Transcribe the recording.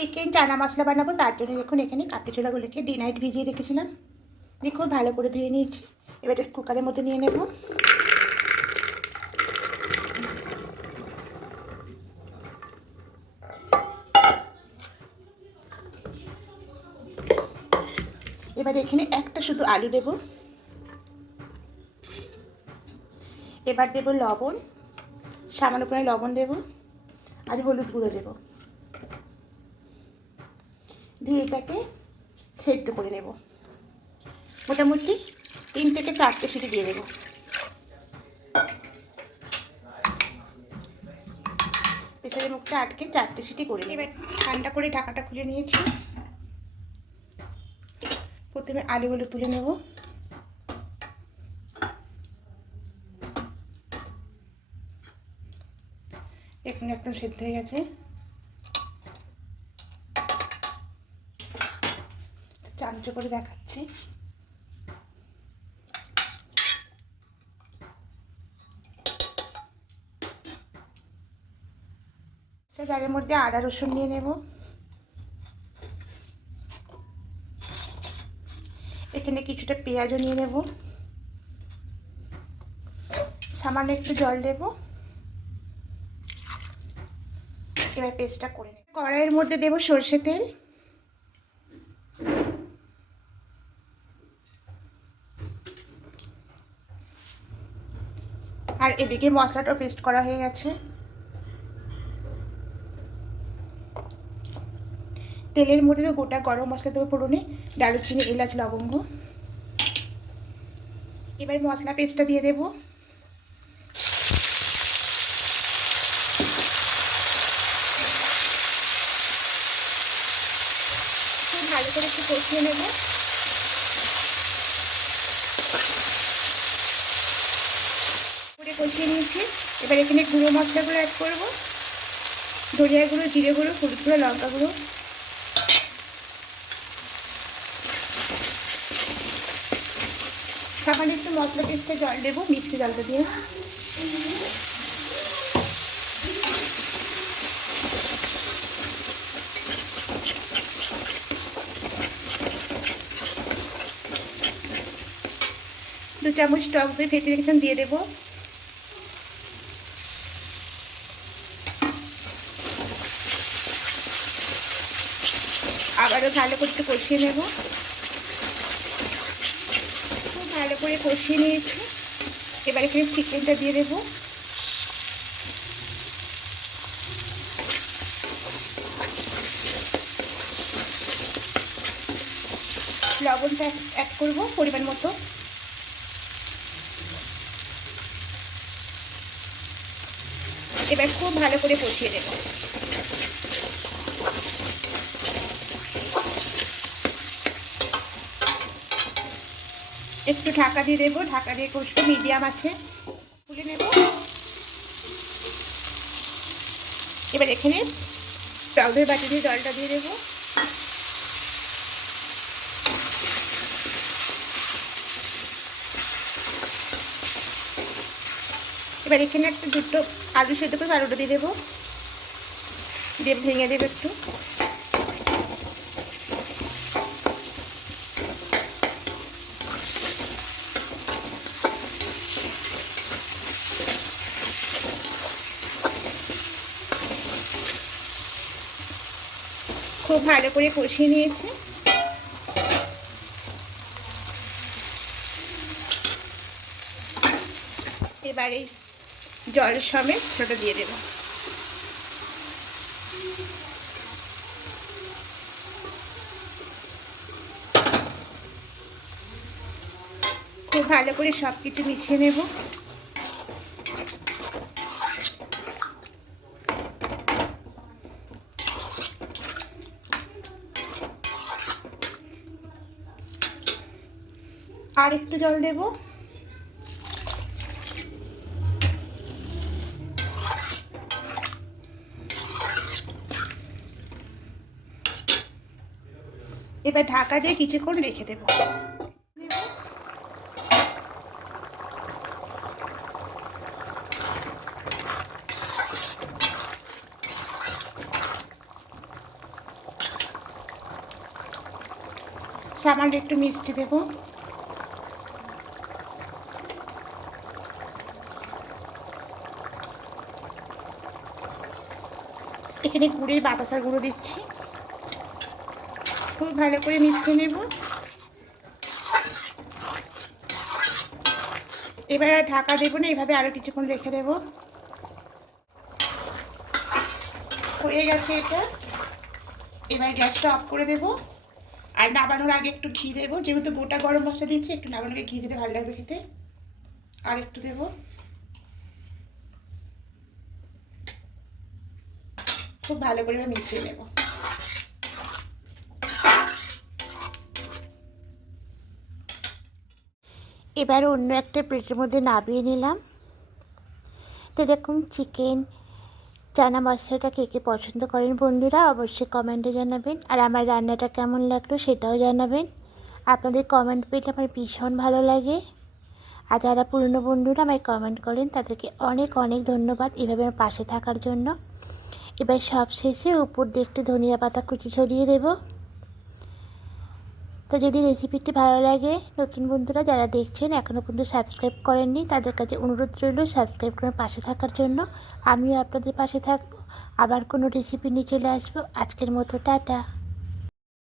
Chicken chana masala বানাবো, তার জন্য দেখুন এখানে কাপড়ি ছোলাগুলোকে ডে নাইট ভিজিয়ে রেখেছিলাম। দেখুন ভালো করে ধুয়ে নিয়েছি। এবার কুকারের মধ্যে নিয়ে নেব। এবার এখানে একটা শুধু আলু দেব। এবার দেব লবণ, সামান্য করে লবণ দেব আর হলুদ গুঁড়ো দেব, দিয়ে এটাকে সেদ্ধ করে নেব। মোটামুটি 3 থেকে 4টে সিটি দিয়ে দেবো। প্রেসারের মুখটা আটকে 4টে সিটি করে নেব। এবার ঠান্ডা করে ঢাকাটা খুলে নিয়েছি। প্রথমে আলুগুলো তুলে নেব। এখানে একদম সেদ্ধ হয়ে গেছে। চামচ করে দেখাচ্ছি। জারের মধ্যে আদা রসুন নিয়ে নেব। এখানে কিছুটা পেঁয়াজও নিয়ে নেব। সামান্য একটু জল দেব। এবার পেস্টটা করে নেব। কড়াইয়ের মধ্যে দেব সরষে তেল। আর এদিকে মশলাটাও পেস্ট করা হয়ে গেছে। তেলের মধ্যে গোটা গরম মশলা দেবো ফোড়নে, দারুচিনি, এলাচ, লবঙ্গ। এবার মশলা পেস্টটা দিয়ে দেব। খুব ভালো করে একটু কষিয়ে নেব। কষিয়ে নিয়েছি। এবার এখানে গুঁড়ো মশলাগুলো অ্যাড করব। ধনিয়া গুঁড়ো, জিরে গুঁড়ো, হলুদ গুঁড়ো, লঙ্কা গুঁড়ো। সামান্য একটু মশলা পেস্টে জল দেবো, মিক্সি জলটা দিয়ে। দু চামচ টক দই ফেটে রেখেছিলাম দিয়ে দেবো। আবারও ভালো করে একটু কষিয়ে নেব। খুব ভালো করে কষিয়ে নিয়েছি। এবার এখানে চিকেনটা দিয়ে দেবো। লবণটা অ্যাড করবো পরিমাণ মতো। এবার খুব ভালো করে কষিয়ে দেব। একটু ঢাকা দিয়ে দেবো। ঢাকা দিয়ে কষবো মিডিয়াম আছে। তুলে নেব। এবার এখানে টক দই বাটি দিয়ে জলটা দিয়ে দেবো। এবার এখানে একটা দুটো আলু সেদ্ধ করে আলুটা দিয়ে দেবো, দিয়ে ভেঙে দেবো একটু। খুব ভালো করে কষিয়ে নিয়েছি। এবারে জল সমেত ওটা দিয়ে দেবো। খুব ভালো করে সব কিছু মিশিয়ে নেব। আর একটু জল দেব। এবার ঢাকা দিয়ে কিছুক্ষণ রেখে দেব। সামান্য একটু মিষ্টি দেব। এখানে গুড়ের বাতাসার গুঁড়ো দিচ্ছি। খুব ভালো করে মিশিয়ে নেব। এবার আর ঢাকা দেবো না, এভাবে আরও কিছুক্ষণ রেখে দেবো। হয়ে গেছে এটা। এবার গ্যাসটা অফ করে দেবো। আর নামানোর আগে একটু ঘি দেবো, যেহেতু গোটা গরম মশলা দিয়েছি একটু নামানোর আগে ঘি দিতে ভালো লাগবে খেতে। আর একটু দেবো। খুব ভালো করে মিশিয়ে নেব। এবার অন্য একটা প্লেটের মধ্যে নামিয়ে নিলাম। তো এরকম চিকেন চানা মশলাটা কে কে পছন্দ করেন বন্ধুরা অবশ্যই কমেন্টে জানাবেন। আর আমার রান্নাটা কেমন লাগলো সেটাও জানাবেন। আপনাদের কমেন্ট পেলে আমার ভীষণ ভালো লাগে। আর যারা পুরনো বন্ধুরা আমায় কমেন্ট করেন তাদেরকে অনেক অনেক ধন্যবাদ এভাবে আমার পাশে থাকার জন্য। এবার সব শেষে উপর দিয়ে একটু ধনিয়া পাতা কুচি ছড়িয়ে দেব। তো যদি রেসিপিটি ভালো লাগে, নতুন বন্ধুরা যারা দেখছেন এখনও পর্যন্ত সাবস্ক্রাইব করেননি তাদের কাছে অনুরোধ রইল সাবস্ক্রাইব করে পাশে থাকার জন্য। আমিও আপনাদের পাশে থাকবো। আবার কোনো রেসিপি নিয়ে চলে আসবো। আজকের মতো টাটা।